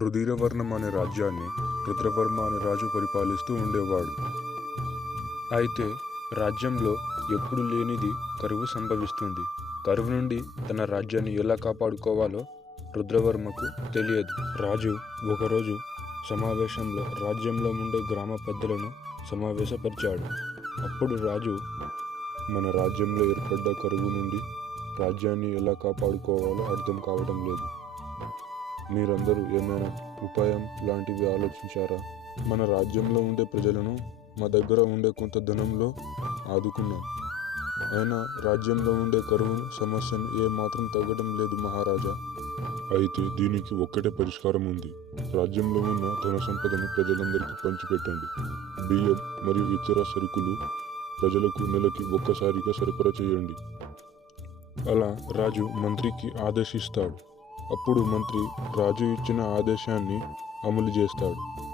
రుధిరవర్ణం అనే రాజ్యాన్ని రుద్రవర్మ అనే రాజు పరిపాలిస్తూ ఉండేవాడు. అయితే రాజ్యంలో ఎప్పుడు లేనిది కరువు సంభవిస్తుంది. కరువు నుండి తన రాజ్యాన్ని ఎలా కాపాడుకోవాలో రుద్రవర్మకు తెలియదు. రాజు ఒకరోజు సమావేశంలో రాజ్యంలో ఉండే గ్రామ పెద్దలను సమావేశపరిచాడు. అప్పుడు రాజు, మన రాజ్యంలో ఏర్పడ్డ కరువు నుండి రాజ్యాన్ని ఎలా కాపాడుకోవాలో అర్థం కావడం లేదు. మీరందరూ ఏమైనా ఉపాయం లాంటివి ఆలోచించారా? మన రాజ్యంలో ఉండే ప్రజలను మా దగ్గర ఉండే కొంత ధనంలో ఆదుకున్నాం. అయినా రాజ్యంలో ఉండే కరువు సమస్యను ఏమాత్రం తగ్గడం లేదు మహారాజా. అయితే దీనికి ఒక్కటే పరిష్కారం ఉంది. రాజ్యంలో ఉన్న ధన సంపదను ప్రజలందరికీ పంచిపెట్టండి. బియ్యం మరియు ఇతర సరుకులు ప్రజలకు నెలకి ఒక్కసారిగా సరఫరా చేయండి. అలా రాజు మంత్రికి ఆదేశిస్తాడు. అప్పుడు మంత్రి రాజు ఇచ్చిన ఆదేశాన్ని అమలు చేస్తాడు.